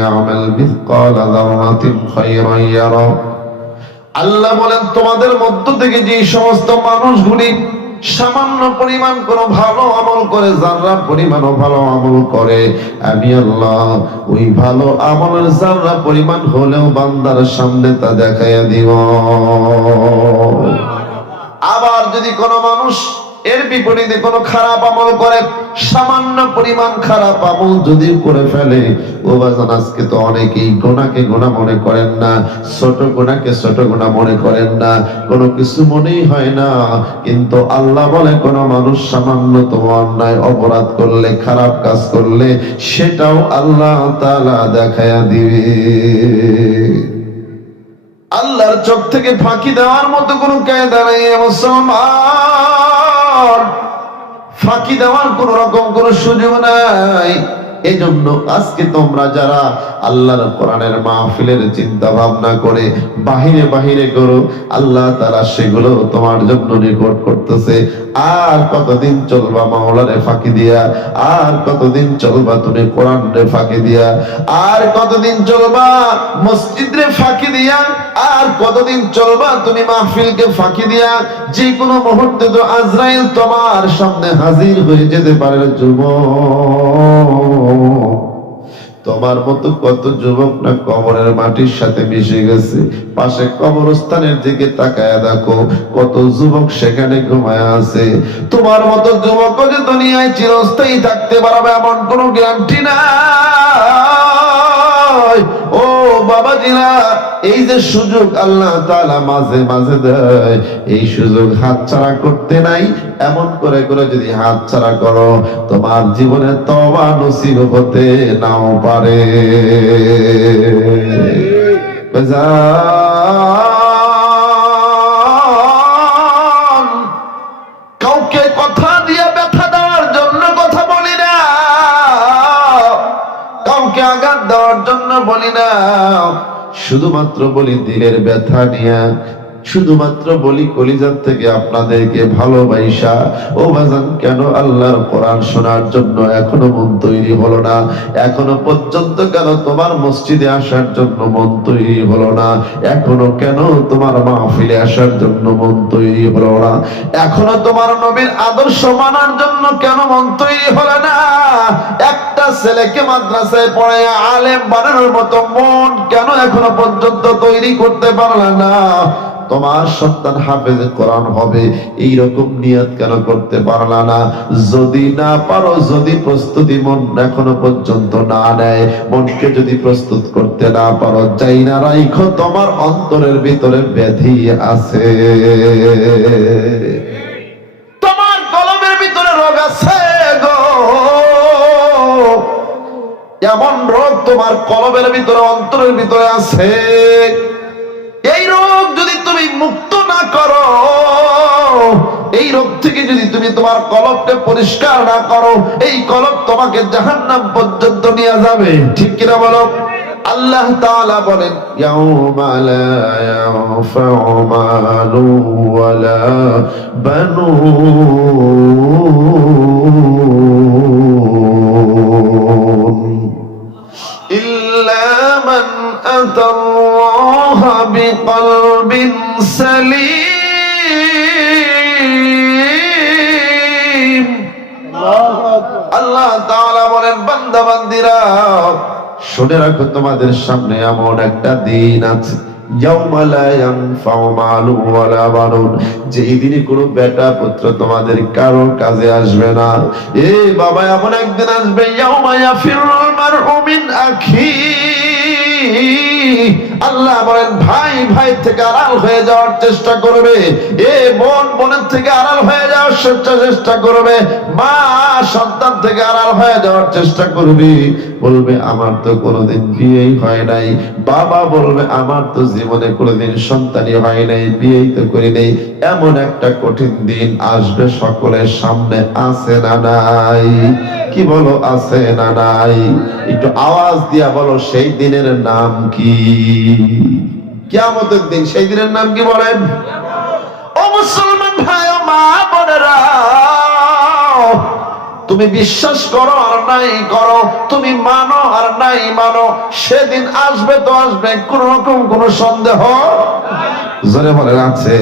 يعمل مثقال ذرة خيرا يره আল্লাহ বলেন তোমাদের মধ্য থেকে যে সমস্ত মানুষগুলি সামান্য পরিমাণ কোনো ভালো আমল করে, যারা পরিমাণও ভালো আমল করে, আমি আল্লাহ ওই ভালো আমলের যারা পরিমাণ হলেও বান্দার সামনে তা দেখাইয়া দিব। আবার যদি কোনো মানুষ এর বিপরীতে কোনো খারাপ আমল করে, সামান্য পরিমাণ খারাপ আমল যদি করে ফেলে, ও বাজান আজকে তো অনেকেই গুনাহকে গুনাহ মনে করেন না, ছোট গুনাহকে ছোট গুনাহ মনে করেন না, কোনো কিছু মনেই হয় না। কিন্তু আল্লাহ বলে কোন মানুষ সামান্যতম অন্যায় অপরাধ করলে, খারাপ কাজ করলে, সেটাও আল্লাহ তাআলা দেখায়া দিবে। আল্লাহর চোখ থেকে ফাঁকি দেওয়ার মতো কোনো কায়দা নেই মুসলমান, ফাঁকি দেওয়ার কোন রকম কোন সুযোগ নাই। এই জন্য আজকে তোমরা যারা আল্লাহর কোরআনের মাহফিলের চিন্তা ভাবনা করে বাহিরে বাহিরে করো, আল্লাহ তাআলা সেগুলো তোমার জন্য রেকর্ড করতেছে। আর কতদিন চলবা মাওলারে ফাঁকি দিয়া, আর কতদিন চলবা তুমি কোরআনে ফাঁকি দিয়া, আর কতদিন চলবা মসজিদে ফাঁকি দিয়া, আর কতদিন চলবা তুমি মাহফিলকে ফাঁকি দিয়া? যে কোনো মুহূর্তে তো আজরাইল তোমার সামনে হাজির হয়ে যেতে পারে। যুবক, তোমার মতো কত যুবক না কবরের মাটির সাথে মিশে গেছে। পাশে কবরস্থানের দিকে তাকায় দেখো, কত যুবক সেখানে ঘুমায় আছে। তোমার মতো যুবক যে দুনিয়ায় চিরস্থায়ী থাকতে পারবে এমন কোনো গ্যারান্টি নাই। ও বাবাজিরা, এই যে সুযোগ আল্লাহ তাআলা মাঝে মাঝে দেয়, এই সুযোগ হাতছাড়া করতে নাই। এমন করে করে যদি হাতছাড়া করো, তোমার জীবনে তওবা নসিব হতে নাও পারে। কাউকে কথা দিয়ে ব্যথা দেওয়ার জন্য কথা বলি না, কাউকে আঘাত দেওয়ার জন্য বলি না, শুধুমাত্র বলি দিলের ব্যথা নিয়ে, শুধুমাত্র বলি কলিজার থেকে আপনাদেরকে ভালোবাসা। ও বাজান, কেন আল্লাহর কোরআন শোনার জন্য এখনো মন তৈরি হলো না? এখনো পর্যন্ত কেন তোমার মসজিদে আসার জন্য মন তৈরি হলো না? এখনো কেন তোমার মাহফিলে আসার জন্য মন তৈরি হলো না? এখনো তোমার নবীর আদর্শ মানার জন্য কেন মন তৈরি হলো না? একটা ছেলেকে মাদ্রাসায় পড়ায় আলেম বানানোর মতো মন কেন এখনো পর্যন্ত তৈরি করতে পারলে না? তোমার সন্তান হাফেজ কোরআন হবে, এই রকম নিয়ত কেন করতে পারলা না? যদি না পারো, যদি প্রস্তুতি মন এখনো পর্যন্ত না নেয়, মনকে যদি প্রস্তুত করতে না পারো, যাই না রাইখো তোমার অন্তরের ভিতরে ব্যাধি আছে, তোমার কলমের ভিতরে রোগ আছে গো। এমন রোগ তোমার কলমের ভিতরে, অন্তরের ভিতরে আছে। এই রোগ যদি তুমি মুক্ত না করো, এই রোগ থেকে যদি তুমি তোমার কলবকে পরিষ্কার না করো, এই কলব তোমাকে জাহান্নাম পর্যন্ত নিয়ে যাবে। ঠিক কিনা বলো? আল্লাহ তাআলা বলেন, ইয়াউমা লা ইয়ানফাউ মালু ওয়ালা বানুন ইল্লা মান আতাল্লাহা বিকলবিন সালিম। আল্লাহ তাআলা বলেন, বান্দা বান্দিরা শুনে রাখো, তোমাদের সামনে এমন একটা দিন আছে, ইয়াউমা লা ইয়ানফাউ মালু ওয়ালা বানুন, যে এই দিনে কোনো বেটা পুত্র তোমাদের কারো কাজে আসবে না। এ বাবা, এমন একদিন আসবে, ইয়াউমা ইয়াফিরুল মারউ মিন আখি। আল্লাহ বলেন, ভাই ভাই থেকে আড়াল হয়ে যাওয়ার চেষ্টা করবে, এ বোন বোনের থেকে আড়াল হয়ে যাওয়ার চেষ্টা করবে, মা সন্তান থেকে আড়াল হয়ে যাওয়ার চেষ্টা করবে। বলবে, আমার তো কোনোদিন বিয়েই হয় নাই। বাবা বলবে, আমার তো জীবনে কোনোদিন সন্তানই হয় নাই, বিয়েই তো করি নাই। এমন একটা কঠিন দিন আসবে সকলের সামনে, আছে না নাই? কি বলো, আছে না নাই? একটু আওয়াজ দিয়া বলো, সেই দিনের নাম কি? কিয়ামতের দিন, সেই দিনের নাম কি বলেন? ও মুসলমান ভাই ও মা বোনেরা, তুমি বিশ্বাস করো আর নাই করো, তুমি মানো আর নাই মানো, সেদিন আসবে তো আসবে, কোন রকম কোন সন্দেহ জোরে বলেন আছে।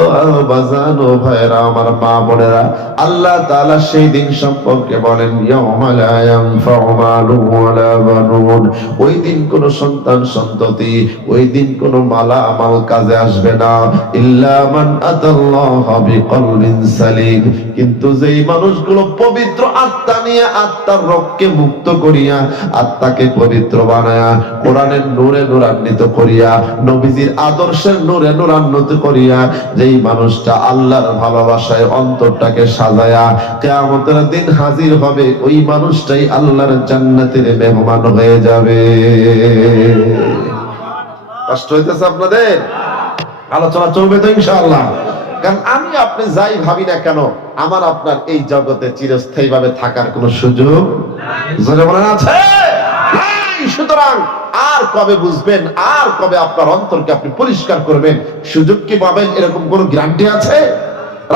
ও বাজান, ও ভাইরা, আমার মা বোনেরা, আল্লাহ তাআলা সেই দিন সম্পর্কে বলেন, ইয়াউমা লা ইয়ানফাউ মালুন ওয়ালা বানুন, ওই দিন কোন সন্তান সন্ততি, ওই দিন কোন মালা আমাল কাজে আসবে না, ইল্লা মান আতাল্লাহা বিকলবিন সালিম, কিন্তু যেই মানুষগুলো পবিত্র আত্মা নিয়ে আত্মার রোগকে মুক্ত করিয়া, আত্মাকে পবিত্র বানায়া, কোরআনের নূরে নূরান্বিত করিয়া, নবীজির আদর্শের নূরে নূরান্বিত করিয়া, যেই মানুষটা আল্লাহর ভালোবাসায় অন্তরটাকে সাজায়া কিয়ামতের দিন হাজির হবে, ওই মানুষটাই আল্লাহর জান্নাতের মেহমান হয়ে যাবে। কষ্ট হইতেছে আপনাদের? আলোচনা চলবে তো ইনশাআল্লাহ। কারণ আমি আপনি যাই ভাবি না কেন, আমার আপনার এই জগতে চিরস্থায়ী ভাবে থাকার কোন সুযোগ জোরে বলেন আছে নাই। সুতরাং আর কবে বুঝবেন, আর কবে আপনার অন্তরকে আপনি পরিষ্কার করবেন, সুযোগ কি পাবেন এরকম কোন গ্যারান্টি আছে?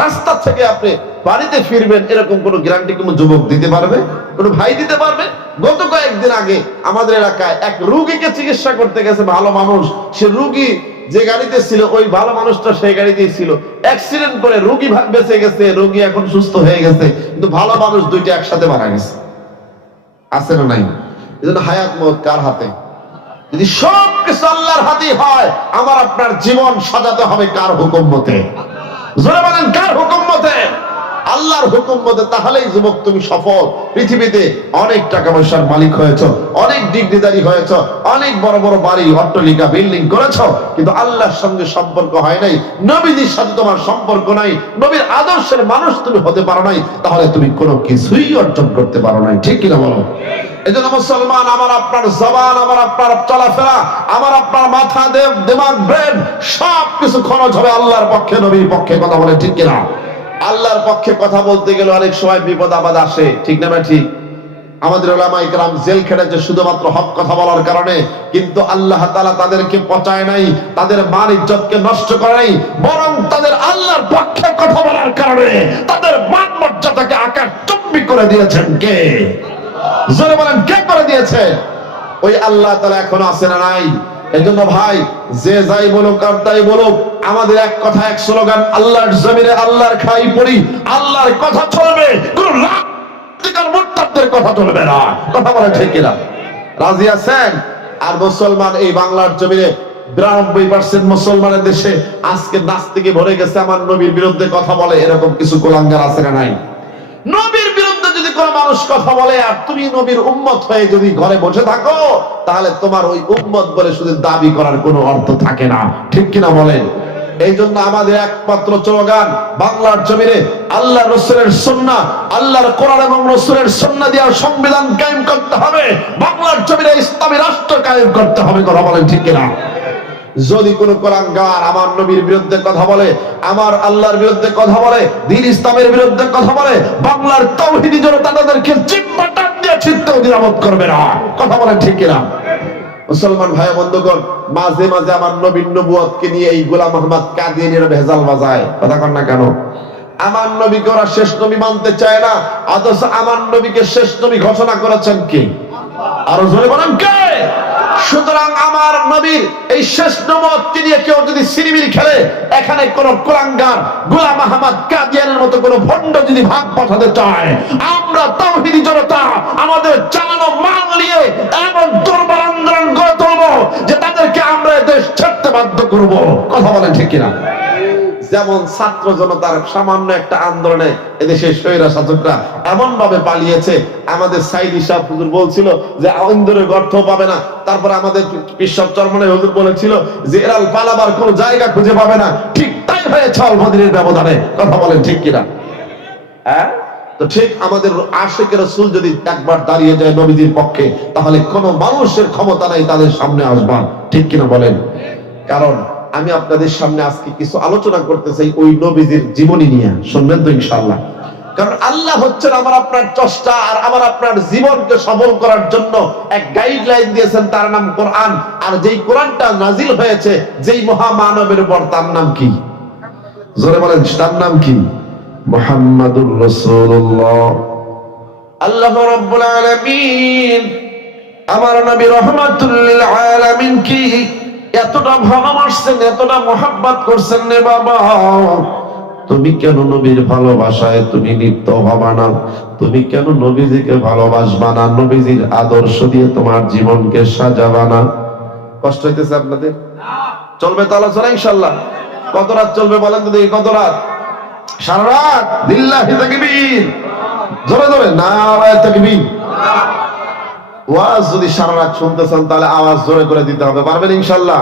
রাস্তা থেকে আপনি বাড়িতে ফিরবেন এরকম কোন গ্যারান্টি কোন যুবক দিতে পারবে? কোন ভাই দিতে পারবে? গত কয়েকদিন আগে আমাদের এলাকায় এক রোগীকে চিকিৎসা করতে গেছে ভালো মানুষ, সে রোগী যে গাড়িতে ছিল ওই ভালো মানুষটা সেই গাড়িতেই ছিল, অ্যাক্সিডেন্ট করে রোগী বেঁচে গেছে, রোগী এখন সুস্থ হয়ে গেছে, কিন্তু ভালো মানুষ দুইটা একসাথে মারা গেছে। আছে না নাই? এজন্য হায়াত মওত কার হাতে? যদি সব কিছু আল্লাহর হাতেই হয়, আমার আপনার জীবন সাজাতে হবে কার হুকুম মতে? জোরে বলেন কার হুকুম মতে? আল্লাহর হুকুম মতে। তাহলেই যুবক তুমি সফল। পৃথিবীতে অনেক টাকা পয়সার মালিক হয়েছো, অনেক ডিগ্রিধারী হয়েছো, অনেক বড় বড় বাড়ি অট্টালিকা বিল্ডিং করেছো, কিন্তু আল্লাহর সঙ্গে সম্পর্ক হয় নাই, নবীজির সাথে তোমার সম্পর্ক নাই, নবীর আদর্শের মানুষ তুমি হতে পারো নাই, তাহলে তুমি কোনো কিছুই অর্জন করতে পারো নাই। ঠিক কিনা বলো? এজন্য মুসলমান, আমার আপনার জবান, আমার আপনার চলাফেরা, আমার আপনার মাথা, দিমাগ, ব্রেন সবকিছু খরচ হবে আল্লাহর পক্ষে, নবীর পক্ষে কথা বলে। ঠিক কিনা? আল্লাহর পক্ষে কথা বলতে গেলে অনেক সময় বিপদ আপদ আসে, ঠিক না? ঠিক। আমাদের উলামায়ে কেরাম জেল খেটেছে শুধুমাত্র হক কথা বলার কারণে, কিন্তু আল্লাহ তাআলা তাদেরকে পচায় নাই, তাদের মান ইজ্জতকে নষ্ট করে নাই, বরং তাদের আল্লাহর পক্ষে কথা বলার কারণে তাদের মান মর্যাদাকে আকাশচুম্বী করে দিয়েছেন কে? জোরে বলেন কে করে দিয়েছে? ওই আল্লাহ তাআলা এখনো আছে না নাই? এজন্য ভাই, যে যাই বলুক আর তাই বলুক, আমাদের এক কথা, এক স্লোগান, আল্লাহর জমিনে আল্লাহর খাই পড়ি, আল্লাহর কথা চলবে, কোন রাজনীতির মুরতাদদের কথা চলবে না। কথা বলে ঠিক কিনা? রাজি আছেন? আর মুসলমান এই বাংলার জমিনে 92% মুসলমানের দেশে আজকে নাস্তিকে ভরে গেছে, আমার নবীর বিরুদ্ধে কথা বলে, এরকম কিছু কুলাঙ্গার আছে না নাই? নবীর বিরুদ্ধে যদি কোন মানুষ কথা বলে আর তুমি নবীর উম্মত হয়ে যদি ঘরে বসে থাকো, তাহলে তোমার ওই উম্মত বলে শুধু দাবি করার কোনো অর্থ থাকে না। ঠিক কিনা বলেন? এই জন্য আমাদের একমাত্র স্লোগান, বাংলার জমিনে আল্লাহ রাসূলের সুন্নাহ, আল্লাহর কোরআন এবং রাসূলের সুন্নাহ দিয়ে সংবিধান কায়েম করতে হবে, বাংলার জমিনে ইসলামী রাষ্ট্র কায়েম করতে হবে। কথা বলেন ঠিক কিনা? যদি কোন কুলাঙ্গার আমার নবীর বিরুদ্ধে কথা বলে, আমার আল্লাহর বিরুদ্ধে কথা বলে, দ্বীন ইসলামের বিরুদ্ধে কথা বলে, বাংলার তাওহীদি জনতা তাদেরকে জিহ্বা টান দিয়ে ছিটতেও দ্বিধাবোধ করবে না। কথা বলেন ঠিক কিনা? মুসলমান ভাই বন্ধুগণ, মাঝে মাঝে আমার নবীর নবুয়তকে নিয়ে এই গোলাম আহমদ কাদিয়ানীরা ভেজাল বাজায়। কথা কন না কেন? আমার নবীকে ওরা শেষ নবী মানতে চায় না, অথচ আমার নবীকে শেষ নবী ঘোষণা করেছেন কে? আরো জোরে বলেন কে? সুতরাং আমার নবীর এই শেষ নবুয়তকে নিয়ে কেউ যদি সিরিমিরি খেলে, এখানে কোন কুলাঙ্গার গোলাম আহমদ কাদিয়ানীর মতো কোন ভণ্ড যদি ভাগ পাঠাতে চায়, আমরা তাওহীদি জনতা আমাদের চালানো মাল নিয়ে এমন দুর্বার আন্দোলন গড়ে তুলবো যে তাদেরকে আমরা দেশ ছাড়তে বাধ্য করব। কথা বলেন ঠিক কিনা? যেমন ছাত্র জনতার সামান্য একটা আন্দোলনে এদেশের স্বৈরা শাসকরা এমন ভাবে পালিয়েছে, আমাদের সাইদি সাহেব হুজুর বলছিল যে ইন্দুরের গর্ত পাবে না, তারপর আমাদের পিশাব চরমনে হুজুর বলেছিল যে এরা পালাবার কোন জায়গা খুঁজে পাবে না। ঠিক তাই হয়েছে অল্প দিনের ব্যবধানে। কথা বলেন ঠিক কিনা? হ্যাঁ, তো ঠিক আমাদের আশিকের রাসূল যদি একবার দাঁড়িয়ে যায় নবীজির পক্ষে, তাহলে কোন মানুষের ক্ষমতা নাই তাদের সামনে আসবার। ঠিক কিনা বলেন? কারণ আমি আপনাদের সামনে আজকে কিছু আলোচনা করতে চাই ওই নবীজির জীবনী নিয়ে, শুনবেন তো ইনশাআল্লাহ। কারণ আল্লাহ হচ্ছেন আমার আপনার স্রষ্টা, আর আমার আপনার জীবনকে সফল করার জন্য এক গাইডলাইন দিয়েছেন, তার নাম কোরআন। আর যেই কোরআনটা নাজিল হয়েছে যেই মহামানবের উপর, তার নাম কি? জোরে বলেন, তার নাম কি? মুহাম্মাদুর রাসূলুল্লাহ আল্লাহ রাব্বুল আলামিন আমার নবী রাহমাতুল লিল আলামিন কি এতটা ভালোবাসছেন, এতটা মোহাব্বত করছেন রে বাবা। তুমি কেন নবীর ভালোবাসায় তুমি লিপ্ত হবা না? তুমি কেন নবীজিকে ভালোবাসবা না? নবীজির আদর্শ দিয়ে তোমার জীবনকে সাজাবা না? কষ্ট হইতেছে আপনাদের? চলবে তো আলোচনা ইনশাআল্লাহ? কত রাত চলবে বলেন তো দেখি, কত রাত? সারা রাত? লিল্লাহি তাকবীর, জোরে জোরে নারায়ে তাকবীর। ওয়াজ যদি সারা রাত শুনতেছেন তাহলে আওয়াজ জোরে করে দিতে হবে, পারবেন ইনশাআল্লাহ?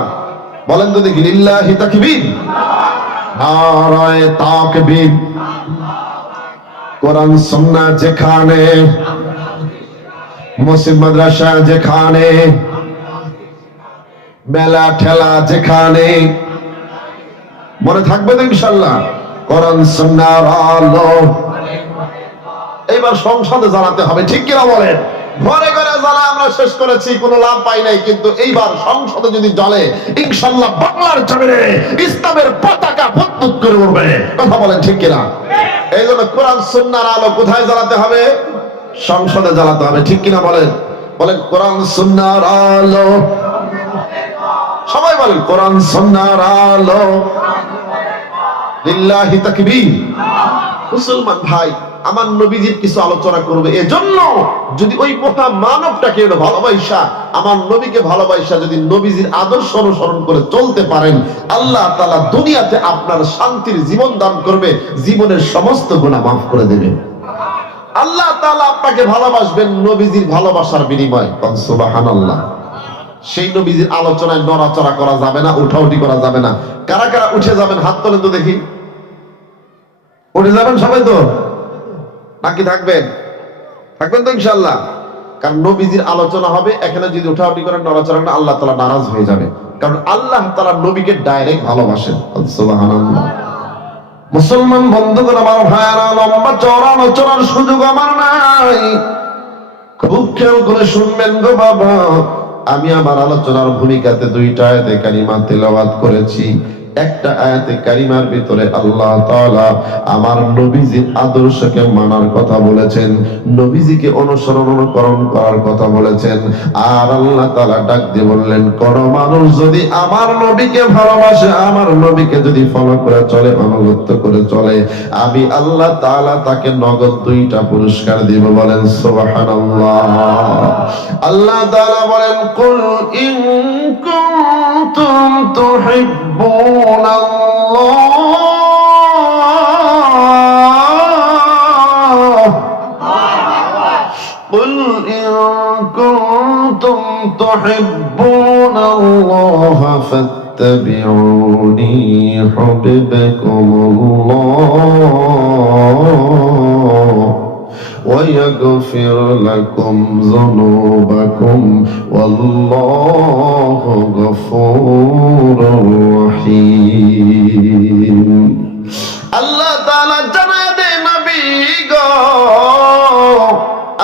বলেন তো দেখি, লিল্লাহি তাকবীর, নারায়ে তাকবীর। কোরআন সুন্নাহ যেখানে, মসজিদ মাদ্রাসা যেখানে, মেলা ঠেলা যেখানে, মনে থাকবে তো ইনশাআল্লাহ? কোরআন সুন্নাহর আলো এইবার সংসদে জানাতে হবে, ঠিক কিনা বলেন? ঘরে ঘরে জ্বালা আমরা শেষ করেছি, কোনো লাভ পাই নাই, কিন্তু এইবার সংসদে যদি জ্বলে ইনশাআল্লাহ বাংলার জমিনে ইসলামের পতাকা ফুটফুট করে উঠবে। কথা বলেন ঠিক কিনা? এই জন্য কোরআন সুন্নাহর আলো কোথায় জ্বালাতে হবে? সংসদে জ্বালাতে হবে, ঠিক কিনা বলেন? বলেন কোরআন সুন্নাহর আলো, সবাই বলেন কোরআন সুন্নাহর আলো, লিল্লাহি তাকবীর। মুসলমান ভাই, আমার নবীজির কিছু আলোচনা করবে, এজন্য যদি ওই মহা মানবটাকে ভালোবাসা, আমার নবীকে ভালোবাসা, যদি নবীজির আদর্শ অনুসরণ করে চলতে পারেন, আল্লাহ তাআলা দুনিয়াতে আপনার শান্তির জীবন দান করবে, জীবনের সমস্ত গুনাহ মাফ করে দেবে। আল্লাহ তাআলা আপনাকে ভালোবাসবেন নবীজির ভালোবাসার বিনিময়ে। সুবহানাল্লাহ। সেই নবীজির আলোচনায় নড়াচড়া করা যাবে না, উঠাউঠি করা যাবে না। কারা কারা উঠে যাবেন হাত তোলেন তো দেখি। উঠে যাবেন সবাই তো নাকি থাকবেন? থাকবেন তো ইনশাআল্লাহ? কারণ নবীজির আলোচনা হবে, এখানে যদি উঠাউঠি করেন, নড়াচড়া করেন, আল্লাহ তাআলা নারাজ হয়ে যাবে। কারণ আল্লাহ তাআলা নবীকে ডাইরেক্ট ভালোবাসেন। সুবহানাল্লাহ। মুসলমান বন্ধুগণ, আমার ভাইয়েরা, লম্বা চওড়া আলোচনার সুযোগ আমার নাই, খুব খেয়াল করে শুনবেন গো বাবা। আমি আমার আলোচনার ভূমিকাতে দুইটা আয়াতে কারিমা তেলাওয়াত করেছি। একটা আয়াতে কারিমার ভিতরে আল্লাহ তাআলা আমার নবীজির আদর্শকে মানার কথা বলেছেন, নবীজিকে অনুকরণ করার কথা বলেছেন। আর আল্লাহ তাআলা ডাক দিয়ে বললেন, কোন মানুষ যদি আমার নবীকে ভালোবাসে, আমার নবীকে যদি ফলো করে চলে, অনুগত করে চলে, আমি আল্লাহ তাআলা তাকে নগদ দুইটা পুরস্কার দিব। বলেন সুবহানাল্লাহ। আল্লাহ তাআলা বলেন, কুল ইন কুনতুম তুহিব্বুন قل إن كنتم تحبون الله فاتبعوني يحببكم الله ويغفر لكم ذنوبكم والله غفور رحيم। আল্লাহ তাআলা জানায় দেন, নবী গো,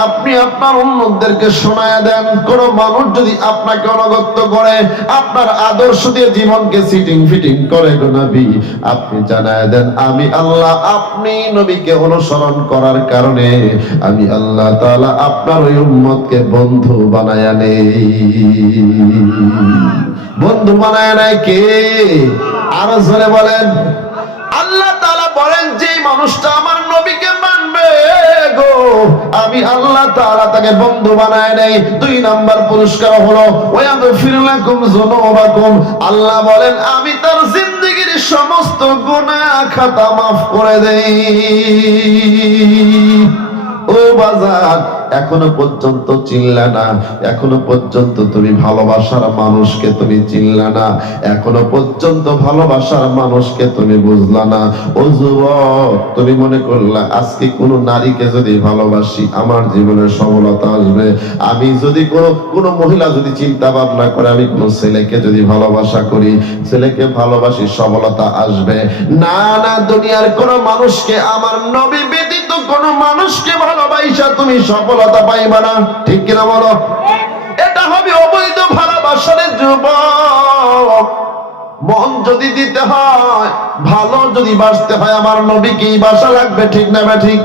আপনি আপনার উম্মতদেরকে শোনায়া দেন, কোন মানুষ যদি আপনাকে অনুগত করে, আপনার আদর্শ দিয়ে জীবনকে সিটিং ফিটিং করে গো নবী, আপনি জানায়া দেন, আমি আল্লাহ আপনি নবীকে অনুসরণ করার কারণে আমি আল্লাহ তাআলা আপনার ওই উম্মতকে বন্ধু বানায়া নেই। বন্ধু বানায়া নেয় কে? আরো জোরে বলেন। আল্লাহ তাআলা বলেন, যে মানুষটা আমার নবীকে মানবে গো, আমি আল্লাহ তাআলা তাকে বন্ধু বানায় নেই। দুই নাম্বার পুরস্কার হলো ওয়াগফির লাকুম যুনুবাকুম। আল্লাহ বলেন, আমি তার জিন্দেগীর সমস্ত গুনাহ খাতা মাফ করে দেই। ও বাজার, এখনো পর্যন্ত চিনলা না, এখনো পর্যন্ত তুমি ভালোবাসার মানুষকে তুমি চিনলা না, এখনো পর্যন্ত ভালোবাসার মানুষকে তুমি বুঝলা না। ও যুবক, তুমি মনে করলা আজকে কোনো নারীকে যদি ভালোবাসি আমার জীবনে সফলতা আসবে, আমি যদি কোনো মহিলা যদি চিন্তা ভাবনা করে আমি কোনো ছেলেকে যদি ভালোবাসা করি, ছেলেকে ভালোবাসি সফলতা আসবে। না না, দুনিয়ার কোনো মানুষকে, আমার নবী ব্যতীত কোনো মানুষকে ভালোবাসা তুমি সফলতা পাইবা না, ঠিক কিনা বলো? এটা হবে অবৈধ ভালোবাসার যুবক। মন যদি দিতে হয়, ভালো যদি বাসতে হয়, আমার নবীকেই বাসা লাগবে, ঠিক না ঠিক?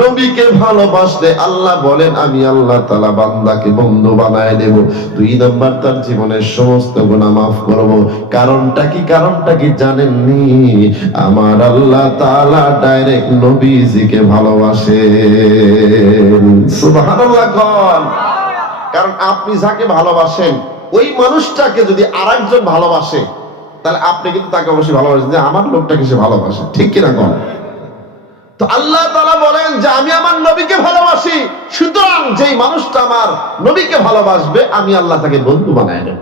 নবীকে ভালোবাসলে আল্লাহ বলেন আমি আল্লাহ তাআলা বান্দাকে বন্ধু বানায় দেব। 2 নাম্বার তার জীবনের সমস্ত গুনাহ মাফ করব। কারণটা কি জানেননি? আমার আল্লাহ তাআলা ডাইরেক্ট নবীজিকে ভালোবাসে। সুবহানাল্লাহ কোন। কারণ আপনি যাকে ভালোবাসেন ওই মানুষটাকে যদি আরেকজন ভালোবাসে তাহলে আপনি কিন্তু তাকে অবশ্যই ভালোবাসেন যে আমার লোকটাকে সে ভালোবাসে, ঠিক কিনা কোন? তো আল্লাহ তাআলা বলেন যে আমি আমার নবীকে ভালোবাসি, সুতরাং যেই মানুষটা আমার নবীকে ভালোবাসবে আমি আল্লাহ তাকে বন্ধু বানায় নেব।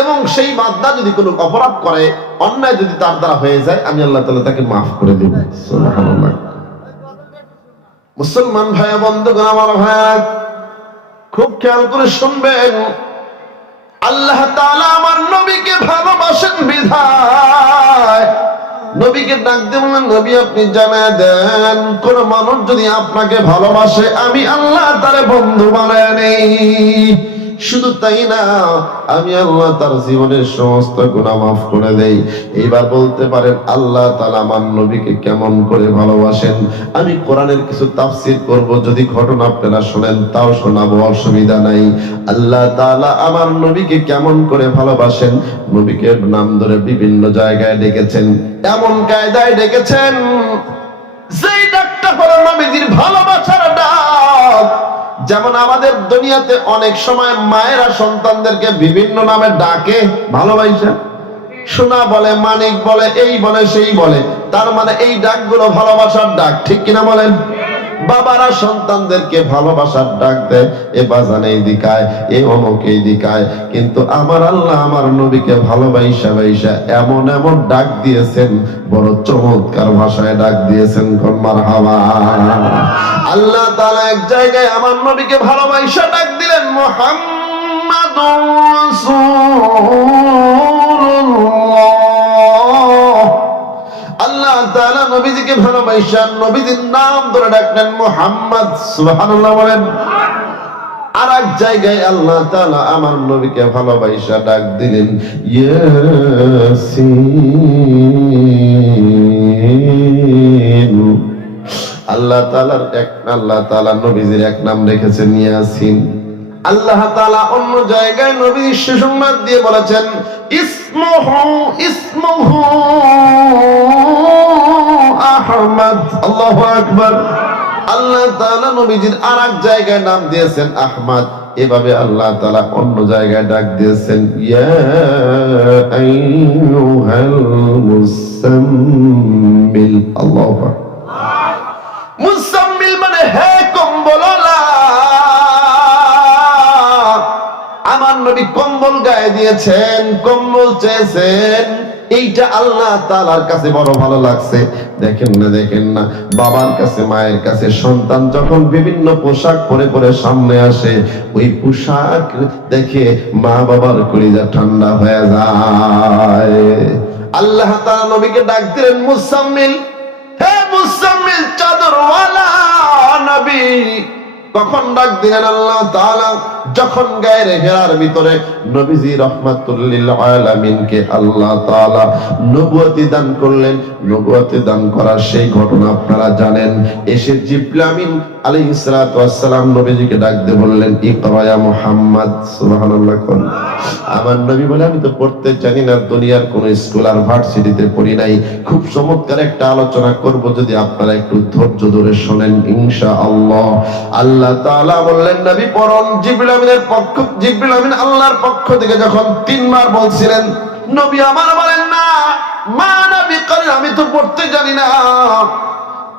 এবং সেই বান্দা যদি কোনো অপরাধ করে, অন্যায় যদি তার দ্বারা হয়ে যায়, আমি আল্লাহ তাআলা তাকে মাফ করে দেব। সুবহানাল্লাহ। মুসলমান ভাই বন্ধুগণ, আমার ভাই খুব খেয়াল করে শুনবেন, আল্লাহ তাআলা আমার নবীকে ভালোবাসেন বিধায় নবীকে ডাক দিয়ে বলেন, নবী আপনি জানায় দেন কোন মানুষ যদি আপনাকে ভালোবাসে আমি আল্লাহ তার বন্ধু বানায় নেই। শুধু তাই না, আমি আল্লাহ তার জীবনের সমস্ত গুনাহ মাফ করে দেই। এইবার বলতে পারেন আল্লাহ তাআলা আমার নবীকে কেমন করে ভালোবাসেন? আমি কোরআনের কিছু তাফসীর করব, যদি ঘটনা আপনারা শুনেন তাও শোনাবো, অসুবিধা নাই। আল্লাহ তাআলা আমার নবীকে কেমন করে ভালোবাসেন? নবীকে নাম ধরে বিভিন্ন জায়গায় ডেকেছেন, এমন কায়দায় ডেকেছেন যেই ডাকটা হলো নবীজির ভালোবাসার ডাক। যেমন আমাদের দুনিয়াতে অনেক সময় মায়েরা সন্তানদেরকে বিভিন্ন নামে ডাকে ভালোবাসা, সোনা বলে, মানিক বলে, এই বলে সেই বলে, তার মানে এই ডাকগুলো ভালোবাসার ডাক, ঠিক কিনা বলেন? বাবারা সন্তানদেরকে ভালোবাসার ডাক দেয়, এ বাজান এই দিকায়, এ অমুক এই দিকায়। কিন্তু আমার আল্লাহ আমার নবীকে ভালোবাসা এমন এমন ডাক দিয়েছেন, বড় চমৎকার ভাষায় ডাক দিয়েছেন। কোন মারহাবা। আল্লাহ তাআলা এক জায়গায় আমার নবীকে ভালোবাসা ডাক দিলেন, মুহাম্মাদুর রাসূলুল্লাহ। আল্লাহ তাআলা নবীজিকে ভালোবাসা নবীজির নাম ধরে ডাকলেন মুহাম্মদ। সুবহানাল্লাহ বলেন। আর এক জায়গায় আল্লাহ তাআলা আমার নবীকে ভালোবাসা ডাক দিলেন ইয়াসিন। আল্লাহ তাআলা নবীজির এক নাম রেখেছেন ইয়াসিন। আল্লাহ তাআলা অন্য জায়গায় নবীর সুসংবাদ দিয়ে বলেছেন ইসমুহু আহমদ। আল্লাহু আকবার। আল্লাহ তাআলা নবীজির আরেক জায়গায় নাম দিয়েছেন আহমদ। এভাবে আল্লাহ তাআলা অন্য জায়গায় ডাক দিয়েছেন ইয়া আইয়ুহাল মুসাম্মিল। আল্লাহু আকবার। মুসাম্মিল মানে হে কম্বলওয়ালা। আমার নবী কম্বল গায়ে দিয়েছেন, কম্বল চেয়েছেন, এইটা আল্লাহ তাআলার কাছে বড় ভালো লাগছে। দেখেন না বাবার কাছে মায়ের কাছে সন্তান যখন বিভিন্ন পোশাক পরে পরে সামনে আসে, ওই পোশাক দেখে মা বাবার কলিজা ঠান্ডা হয়ে যায়। আল্লাহ তাআলা নবীকে ডাক দিলেন মুসাম্মিল, হে মুসাম্মিল চাদরওয়ালা নবী। কখন ডাক দিলেন আল্লাহ তাআলা? যখন গায়ের হেরার ভিতরে নবীজি রাহমাতুল লিল আলামিনকে আল্লাহ তাআলা নবুয়তি দান করলেন। নবুয়তি দান করার সেই ঘটনা আপনারা জানেন। এসে জিবরিল আমিন আলাইহিস সালাতু ওয়াস সালাম নবীজিকে ডাক দিয়ে বললেন ইকরা ইয়া মুহাম্মদ। সুবহানাল্লাহ। কোন আমার নবী বলে আমি তো পড়তে জানি না, দুনিয়ার কোন স্কুল আর ভার্সিটিতে পড়ি নাই। খুব চমৎকার একটা আলোচনা করব, যদি আপনারা একটু ধৈর্য ধরে শুনেন ইনশাআল্লাহ। আল্লাহ তাআলা বললেন নবী পড়ুন। জিবরিল আমিন আল্লাহর পক্ষ থেকে যখন 3 বার বলছিলেন, নবী আমার বলেন না মা নবী করেন আমি তো পড়তে জানি না।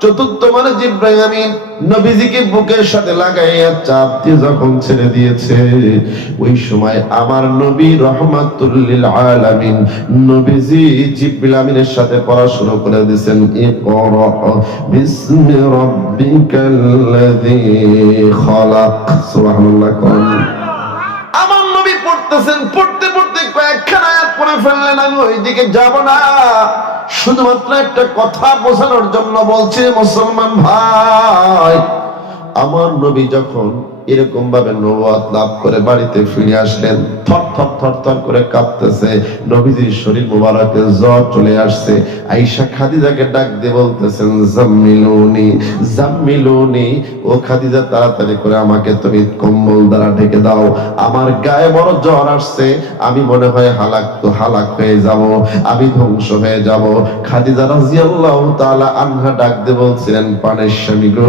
চতুর্থ মানে জিবরাইল আমিন নবীজিকে বুকের সাথে লাগাইয়া চাপ দিয়ে যখন ছেড়ে দিয়েছে, ওই সময় আমার নবী রাহমাতুল লিল আলামিন নবীজি জিবরাইল আমিনের সাথে পড়া শুরু করে দিয়েছেন ইকরা বিসমি রাব্বিকাল্লাযী খালাক। সুবহানাল্লাহ। আমার নবী পড়তেছেন, পড়তে পড়তে কয়েকখানা আয়াত পড়ে ফেললেন। আমি ওইদিকে যাব না, শুধুমাত্র একটা কথা বোঝানোর জন্য বলছি মুসলমান ভাই। আমার নবী যখন এরকম ভাবে নবুয়ত লাভ করে বাড়িতে ফিরে আসলেন, থর করে কাঁপতেছে, নবীজির শরীর মোবারকে জ্বর চলে আসছে। আয়েশা খাদিজাকে ডাক দিয়ে বলতেছেন, জাম্মিলুনি জাম্মিলুনি, ও খাদিজা তাড়াতাড়ি করে আমাকে তুমি কম্বল দ্বারা ঢেকে দাও, আমার গায়ে বড় জ্বর আসছে, আমি মনে হয় হালাক হয়ে যাব, আমি ধ্বংস হয়ে যাব। খাদিজা রাদিয়াল্লাহু তাআলা আনহা ডাক দিয়ে বলছিলেন, পানের স্বামী গো,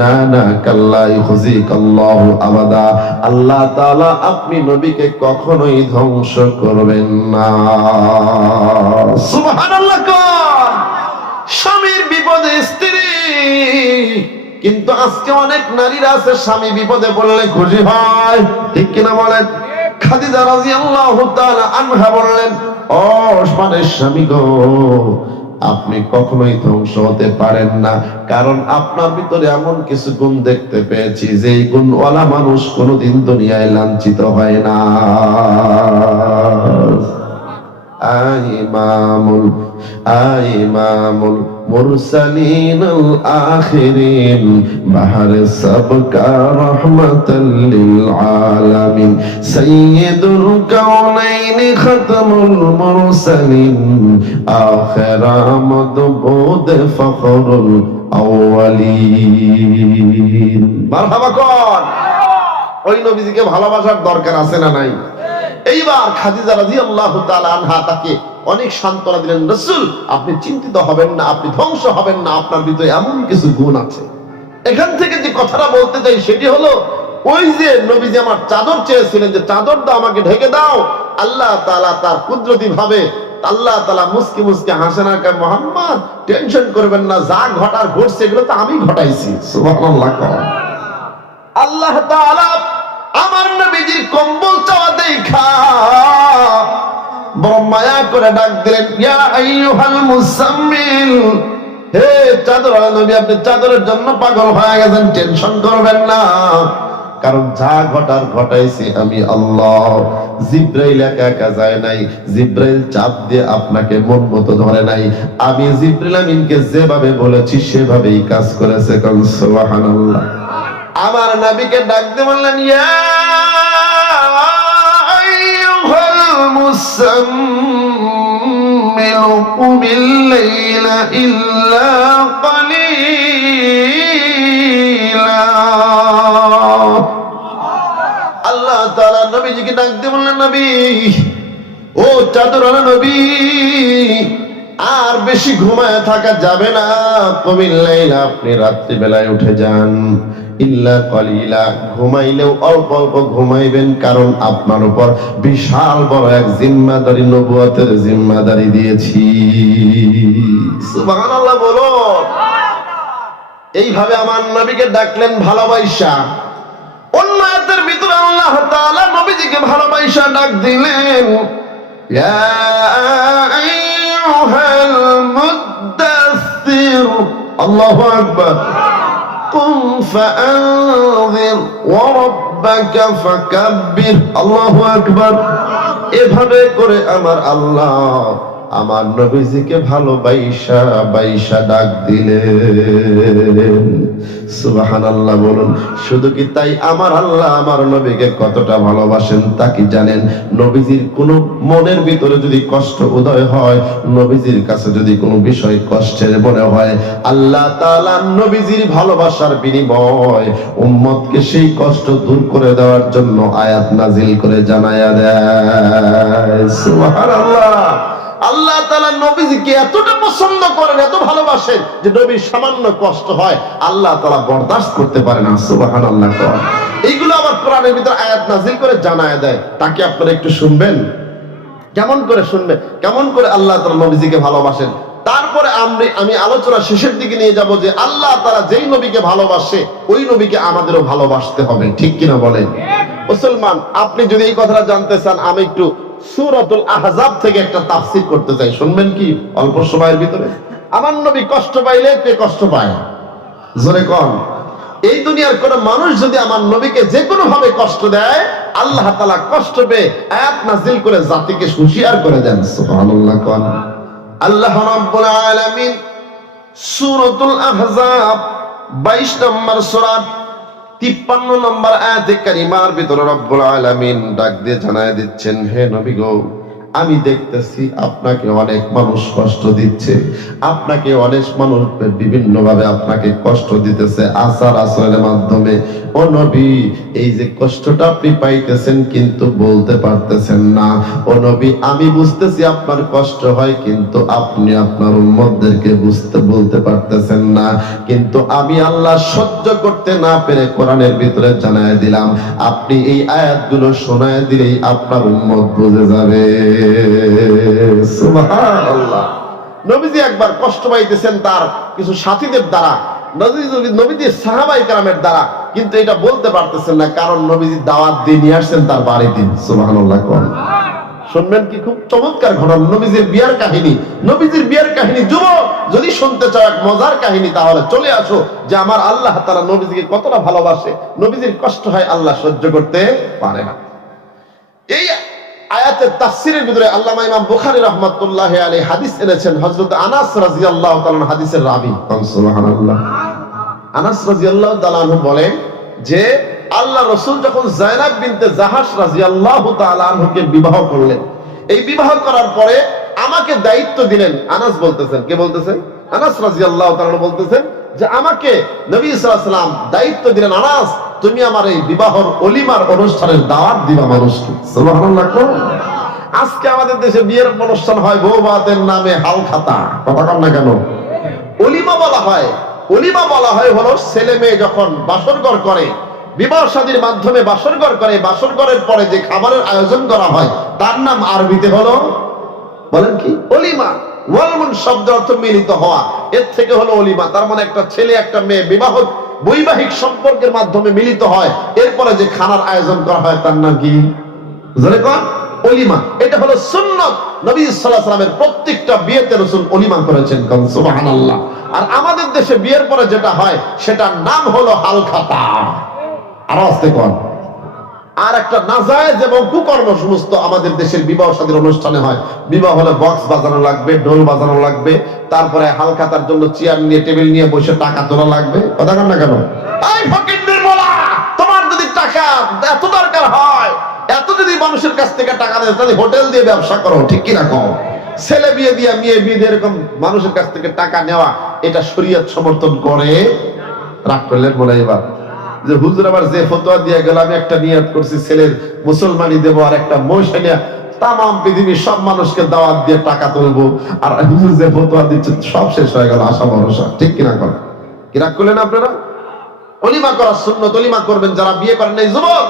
না না, কাল্লা ইউযিকাল্লাহু আবাদা, আল্লাহ তাআলা আপনি নবীকে কখনোই ধ্বংস করবেন না। সুবহানাল্লাহ। স্বামীর বিপদে স্ত্রী, কিন্তু আজকে অনেক নারীরা আছে স্বামী বিপদে পড়লে খুশি হয়, ঠিক কিনা বলেন? খাদিজা রাদিয়াল্লাহু তাআলা আনহা বললেন, ও পানের স্বামী গো, আপনি কখনোই ধ্বংস হতে পারেন না, কারণ আপনার ভিতরে এমন কিছু গুণ দেখতে পেয়েছি যেই গুণওয়ালা মানুষ কোনোদিন দুনিয়ায় লাঞ্ছিত হয় না। ইমামুল মুরসালিনুল আখিরিন, বাহরে সাবকা রাহমাতাল লিল আলামিন, সাইয়্যিদুল কাউনাইন, খাতামুল মুরসালিন, আখিরা মাদবুদ ফখরুল আউয়ালিন। মারহাবা কর। ওই নবীজিকে ভালোবাসার দরকার আছে না নাই? এইবার খাদিজা রাদিয়াল্লাহু তাআলা আনহা তাকে অনেক সান্ত্বনা দিলেন, রাসূল আপনি চিন্তিত হবেন না, আপনি ধ্বংস হবেন না, আপনার ভিতরে এমন কিছু গুণ আছে। এখান থেকে যে কথাটা বলতে চাই সেটি হলো, ওই যে নবীজি আমার চাদর চেয়েছিলেন যে চাদর দাও, আমাকে ঢেকে দাও, আল্লাহ তাআলা তার কুদরতি ভাবে আল্লাহ তাআলা মুস্কি মুস্কি হাসেন আর কয়, মুহাম্মদ টেনশন করবেন না, যা ঘটার ঘটছে এগুলো তো আমি ঘটাইছি। সুবহানাল্লাহ। আল্লাহ তাআলা আমার নবীজির কম্বল চাওয়া দেখা বড় মায়া করে ডাক দিলেন, ইয়া আইয়ুহাল মুসাম্মিল, হে চাদরওয়ালা নবী, আপনি চাদরের জন্য পাগল হয়ে গেছেন, টেনশন করবেন না, কারণ যা ঘটার ঘটাইছি আমি আল্লাহ। জিব্রাইল একা একা যায় নাই, জিব্রাইল চাপ দিয়ে আপনাকে মন মতো ধরে নাই, আমি জিব্রাইল আমিনকে যেভাবে বলেছি সেভাবেই কাজ করেছে। কোন সুবহানাল্লাহ। আমার নবীকে ডাক দিয়ে বললেন, ইয়া আইয়ুহাল মুসাম্মিল, কুমিল লাইলা ইল্লা কালিলা। আল্লাহ তাআলা নবীজিকে ডাক দিয়ে বললেন, নবী, ও চাদরওয়ালা নবী, আর বেশি ঘুমায় থাকা যাবে না, কুমিল লাইলা, আপনি রাত্রি বেলায় উঠে যান, ইল্লা কালিলা, ঘুমাইলেও অল্প অল্প ঘুমাইবেন, কারণ আপনার উপর বিশাল বড় এক জিম্মাদারি, নবুয়তের জিম্মাদারি দিয়েছি। সুবহানাল্লাহ বলো। এইভাবে আমার নবীকে ডাকলেন ভালোবাসা। অন্য আয়াতের ভিতরে আল্লাহ তাআলা নবীজিকে ভালোবাসা ডাক দিলেন, ইয়া আইয়ুহাল মুদ্দাসসির, আল্লাহু আকবার, কুম ফাআনযির ওয়া রাব্বাকা ফাকাব্বির, আল্লাহু আকবার। এভাবে করে আমার আল্লাহ আমার নবীজিকে ভালোবাসা বাইসা ডাক দিলেন। সুবহানাল্লাহ বলুন। শুধু কি তাই, আমার আল্লাহ আমার নবীকে কতটা ভালোবাসেন তা কি জানেন? নবীজির কোনো মনের ভিতরে যদি কষ্ট উদয় হয়, নবীজির কাছে যদি কোনো বিষয় কষ্টের মনে হয়, আল্লাহ তাআলা নবীজির ভালোবাসার বিনিময় উম্মতকে সেই কষ্ট দূর করে দেওয়ার জন্য আয়াত নাজিল করে জানায়া দেয়। সুবহানাল্লাহ। আল্লাহ তাআলা নবীজিকে এতটা পছন্দ করেন, এত ভালোবাসেন যে নবীর সামান্য কষ্ট হয় আল্লাহ তাআলা বরদাস্ত করতে পারে না। সুবহানাল্লাহ। এইগুলো আবার কোরআনের ভিতরে আয়াত নাজিল করে জানায় দেয়। তাকে আপনারা একটু শুনবেন, কেমন করে শুনবেন, কেমন করে আল্লাহ তাআলা নবীজিকে ভালোবাসেন। তারপরে আমি আলোচনা শেষের দিকে নিয়ে যাব যে আল্লাহ তাআলা যেই নবীকে ভালোবাসে ওই নবীকে আমাদেরও ভালোবাসতে হবে, ঠিক কিনা বলেন? মুসলমান, আপনি যদি এই কথাটা জানতে চান, আমি একটু সূরাতুল আহজাব থেকে একটা তাফসীর করতে চাই, শুনবেন কি অল্প সময়ের ভিতরে? আমার নবী কষ্ট পাইলে কে কষ্ট পায়? জোরে কোন। এই দুনিয়ার কোন মানুষ যদি আমার নবীকে যে কোনো ভাবে কষ্ট দেয়, আল্লাহ তাআলা কষ্ট পেয়ে আয়াত নাযিল করে জাতিকে হুঁশিয়ার করে দেন। সুবহানাল্লাহ। কোন আল্লাহ রাব্বুল আলামিন সূরাতুল আহজাব 22 নম্বর সূরা 53 নম্বর আয়াতে কারিমার ভিতরে রব্বুল আলামিন ডাক দিয়ে জানায় দিচ্ছেন, হে নবী গো, আমি দেখতেছি আপনাকে অনেক মানুষ কষ্ট দিচ্ছে, আপনাকে অনেক মানুষ বিভিন্ন ভাবে আপনাকে কষ্ট দিতেছে আচার আচরণের মাধ্যমে। ও নবী, এই যে কষ্টটা আপনি পাইতেছেন কিন্তু বলতে পারতেছেন না। ও নবী, আমি বুঝতেছি আপনার কষ্ট হয়, কিন্তু আপনি আপনার উম্মতদেরকে বলতে পারতেছেন না। কিন্তু আমি আল্লাহ সহ্য করতে না পেরে কোরআনের ভিতরে জানায় দিলাম, আপনি এই আয়াতগুলো শোনায় দিলেই আপনার উম্মত বুঝে যাবে। সুবহানাল্লাহ। নবীজি একবার কষ্ট পাইতেছেন তার কিছু সাথীদের দ্বারা, নবীজি সাহাবাই কেরামের দ্বারা, কিন্তু এটা বলতে পারতেছেন না, কারণ নবীজি দাওয়াত দিয়ে নিয়ে আসছেন তার বাড়িতে। সুবহানাল্লাহ। শুনবেন কি খুব চমৎকার ঘটনা, নবীজির বিয়ার কাহিনী। নবীজির বিয়ার কাহিনী যুবক যদি শুনতে চাও এক মজার কাহিনী, তাহলে চলে আসো যে আমার আল্লাহ তাআলা নবীজিকে কতটা ভালোবাসে। নবীজির কষ্ট হয়, আল্লাহ সহ্য করতে পারে না। এই আয়াতের তাফসীরের ভিতরে আল্লামা ইমাম বুখারী রাহমাতুল্লাহি আলাইহি হাদিস এনেছেন। হযরত আনাস রাদিয়াল্লাহু তাআলা হাদিসের রাবী, সুবহানাল্লাহ। আনাস রাদিয়াল্লাহু তাআলা বলেন যে আল্লাহ রাসূল যখন যায়নাব বিনতে জাহাশ রাদিয়াল্লাহু তাআলা আনহুকে বিবাহ করলেন, এই বিবাহ করার পরে আমাকে দায়িত্ব দিলেন। আনাস বলতেছেন, কে বলতেছেন? আনাস রাদিয়াল্লাহু তাআলা বলতেছেন যে আমাকে নবী সাল্লাল্লাহু আলাইহি ওয়াসাল্লাম দায়িত্ব দিলেন, আনাস তুমি আমার এই বিবাহর অলিমার অনুষ্ঠানের দাওয়াত দিবা মানুষকে। সুবহানাল্লাহ। আজকে আমাদের দেশে বিয়ের অনুষ্ঠান হয় বৌভাতের নামে হালখাতা, কথা কম না কেন? অলিমা বলা হয়। অলিমা বলা হয় হলো ছেলে মেয়ে যখন বাসরঘর করে, বিবাহ শাদীর মাধ্যমে বাসরঘর করে, বাসরঘরের পরে যে খাবারের আয়োজন করা হয় তার নাম আরবিতে হলো, বলেন কি? অলিমা। ওয়ালমুন শব্দ অর্থ মিলিত হওয়া, এর থেকে হলো অলিমা। তার মানে একটা ছেলে একটা মেয়ে বিবাহ বৈবাহিক সম্পর্কের মাধ্যমে মিলিত হয়, এরপরে যে খানার আয়োজন করা হয় তার নাম কি? জোরে কোন? অলিমা। এটা হলো সুন্নাত। নবী সাল্লাল্লাহু আলাইহি ওয়াসাল্লামের প্রত্যেকটা বিয়েতে রাসূল অলিমা করেছেন। সুবহানাল্লাহ। আর আমাদের দেশে বিয়ের পরে যেটা হয় সেটার নাম হলো হালখাতা। আর আস্তে কোন? আর একটা নাজায়েজ এবং কুকর্ম সমস্ত আমাদের দেশের বিবাহ শাদীর অনুষ্ঠানে হয়। বিবাহ হলে বক্স বাজানো লাগবে, ঢোল বাজানো লাগবে, তারপরে হালখাতার জন্য চেয়ার নিয়ে টেবিল নিয়ে বসে টাকা তোলা লাগবে। কথা কন না কেন? এই ফকিরদের বলা, তোমার যদি টাকা এত দরকার হয়, এত যদি মানুষের কাছ থেকে টাকা দেয়, তাহলে হোটেল দিয়ে ব্যবসা করো, ঠিক কিনা কও? ছেলে বিয়ে দিয়ে মেয়ে বিয়ে দিয়ে এরকম মানুষের কাছ থেকে টাকা নেওয়া, এটা শরীয়ত সমর্থন করে? রাগ করলেন বলে এবার যে হুজুর আবার যে ফতোয়া দিয়ে গেল, আমি একটা নিয়ত করছি ছেলের মুসলমানি দেবো, আর একটা মহিষা নিয়ে তামাম পৃথিবীর সব মানুষকে দাওয়াত দিয়ে টাকা তুলবো, আর হুজুর যে ফতোয়া দিচ্ছে সব শেষ হয়ে গেল আশা ভরসা, ঠিক কিনা করেন? কি রাগ করলেন আপনারা? অলিমা করা সুন্নাত, অলিমা করবেন যারা বিয়ে করেন নাই। যুবক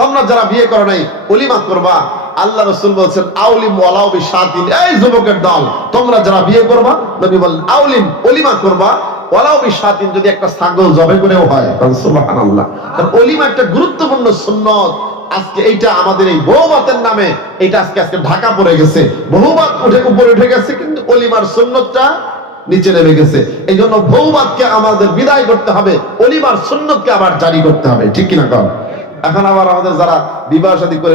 তোমরা যারা বিয়ে করো নাই অলিমা করবা। আল্লাহ রাসূল বলেছেন আউলিম ওয়ালাউ বিশাতিন। এই যুবকের দল, তোমরা যারা বিয়ে করবা, নবী বলেন আউলিম, অলিমা করবা, ওয়ালাউ বিশাতিন, যদি একটা ছাগল জবাই করেও হয়। সুবহানাল্লাহ। কারণ অলিমা একটা গুরুত্বপূর্ণ সুন্নাত। আজকে এইটা আমাদের এই বহুবাতের নামে এটা আজকে ঢাকা পড়ে গেছে, বহুবাত উপরে উঠে গেছে, কিন্তু অলিমার সুন্নতটা নিচে নেমে গেছে। এই জন্য বহুবাতকে আমাদের বিদায় করতে হবে, অলিমার সুন্নতকে আবার জারি করতে হবে, ঠিক কিনা কর? এখন আবার আমাদের যারা বিবাহ শাদী করে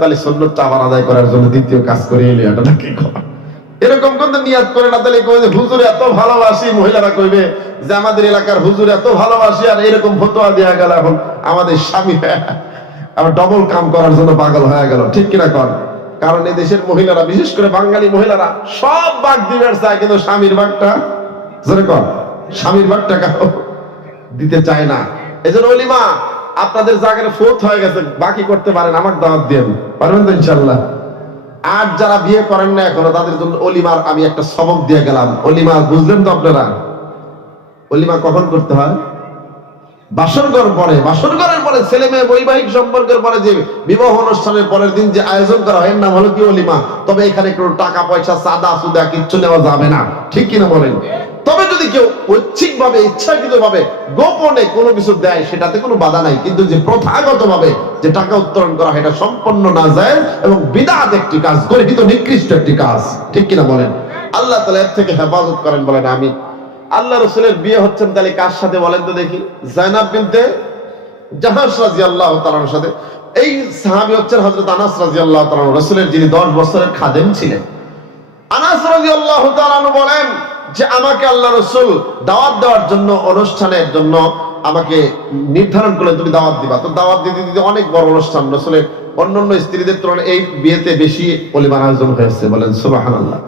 তাহলে সুন্নতটা আবার আদায় করার জন্য দ্বিতীয় কাজ করে এলে এটা নাকি এরকম কোন নিয়াত করে না, তাহলে কই যে হুজুর এত ভালোবাসি, মহিলারা কইবে যে আমাদের এলাকার হুজুর এত ভালোবাসি, আর এরকম ফতোয়া দেয়া গেল, এখন আমাদের স্বামী আবার ডবল কাম করার জন্য পাগল হয়ে গেল, ঠিক কিনা কর? কারণ এই দেশের মহিলারা, বিশেষ করে বাঙালি মহিলারা সব ভাগ দিবার চায়, কিন্তু স্বামীর ভাগটা, জোরে কর, স্বামীর ভাগটা কারো দিতে চায় না। এই জন্য অলিমা আপনাদের জায়গায় ফোর্থ হয়ে গেছে, বাকি করতে পারেন, আমাকে দাওয়াত দেন, পারবেন তো ইনশাল্লাহ? আর যারা বিয়ে করেন না এখনো, তাদের জন্য অলিমার আমি একটা সবক দিয়ে গেলাম। অলিমা বুঝলেন তো আপনারা? অলিমা কখন করতে হয়? বাসরঘর পরে, বাসরঘরের পরে, ছেলে মেয়ে বৈবাহিক সম্পর্কের পরে যে বিবাহ অনুষ্ঠানের পরের দিন যে আয়োজন করা হয়, এর নাম হলো কি? অলিমা। তবে এখানে কোনো টাকা পয়সা চাঁদা সুদা কিচ্ছু নেওয়া যাবে না, ঠিক কিনা বলেন? তবে যদি কেউ ঐচ্ছিক ভাবে, ইচ্ছাকৃত ভাবে, গোপনে কোনো কিছু দেয়, সেটাতে কোনো বাধা নাই। কিন্তু যে প্রথাগত ভাবে যে টাকা উত্তোলন করা, এটা সম্পূর্ণ নাজায়েজ এবং বিদআত একটি কাজ, গর্হিত নিকৃষ্ট একটি কাজ, ঠিক কিনা বলেন? আল্লাহ তাআলা এর থেকে হেফাজত করেন, বলেন আমি। আল্লাহ রাসূলের বিয়ে হচ্ছেন তাহলে কার সাথে বলেন তো দেখি? যায়নাব বিনতে জাহাশ রাদিয়াল্লাহু তাআলার সাথে। এই সাহাবী হচ্ছেন হযরত আনাস রাদিয়াল্লাহু তাআলা, রাসূলের যিনি 10 বছরের খাদেম ছিলেন। আনাস রাদিয়াল্লাহু তাআলা বলেন যে আমাকে আল্লাহ রাসূল দাওয়াত দেওয়ার জন্য, অনুষ্ঠানের জন্য আমাকে নির্ধারণ করলেন তুমি দাওয়াত দিবা। তো দাওয়াত দিতে দিতে অনেক বড় অনুষ্ঠান, রাসূলের অন্যান্য স্ত্রীদের তুলনায় এই বিয়েতে বেশি পরিমাণ আয়োজন হয়েছে, বলেন সুবহানাল্লাহ।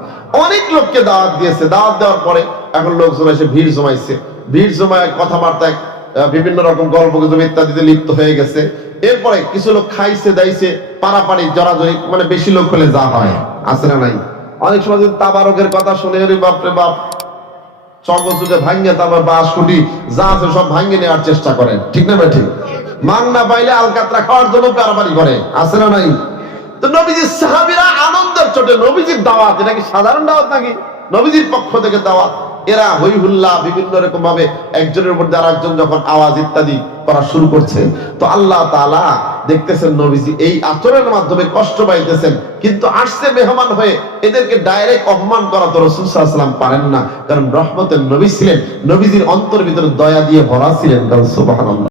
অনেক লোককে দাওয়াত দিয়েছে। দাওয়াত দেওয়ার পরে এখন লোকজন এসে ভিড় জমাইছে, ভিড় জমায় কথাবার্তায় বিভিন্ন রকম গল্প গুজব ইত্যাদিতে লিপ্ত হয়ে গেছে। এরপরে কিছু লোক খাইছে দাইছে, পারাপারি জড়াজড়ি, মানে বেশি লোক হলে যা হয় আছে না নাই। অনেক সময় যদি তাবারকের কথা শুনে রে বাপরে বাপ, চকচকে ভাঙ্গে, তারপর বাঁশ কুটি যা আছে সব ভাঙ্গে নেওয়ার চেষ্টা করেন, ঠিক না ভাই? ঠিক। মাং না পাইলে আলকাতরা খাওয়ার জন্য পারাপারি করে, আছে না নাই? তো নবীজির সাহাবীরা আনন্দের চোটে নবীজির দাওয়াত, এটা কি সাধারণ দাওয়াত নাকি? নবীজির পক্ষ থেকে দাওয়াত, এরা হই হুল্লা বিভিন্ন রকম ভাবে একজনের উপর আর একজন যখন আওয়াজ ইত্যাদি করা শুরু করছে, তো আল্লাহ তাআলা দেখতেছেন নবীজি এই আচরণের মাধ্যমে কষ্ট পাইতেছেন, কিন্তু আসছে মেহমান হয়ে, এদেরকে ডাইরেক্ট অপমান করা তো রাসূল সাল্লাল্লাহু আলাইহি ওয়াসাল্লাম পারেন না, কারণ রহমতের নবী ছিলেন, নবীজির অন্তর ভিতরে দয়া দিয়ে ভরা ছিলেন, কারণ সুবহানাল্লাহ।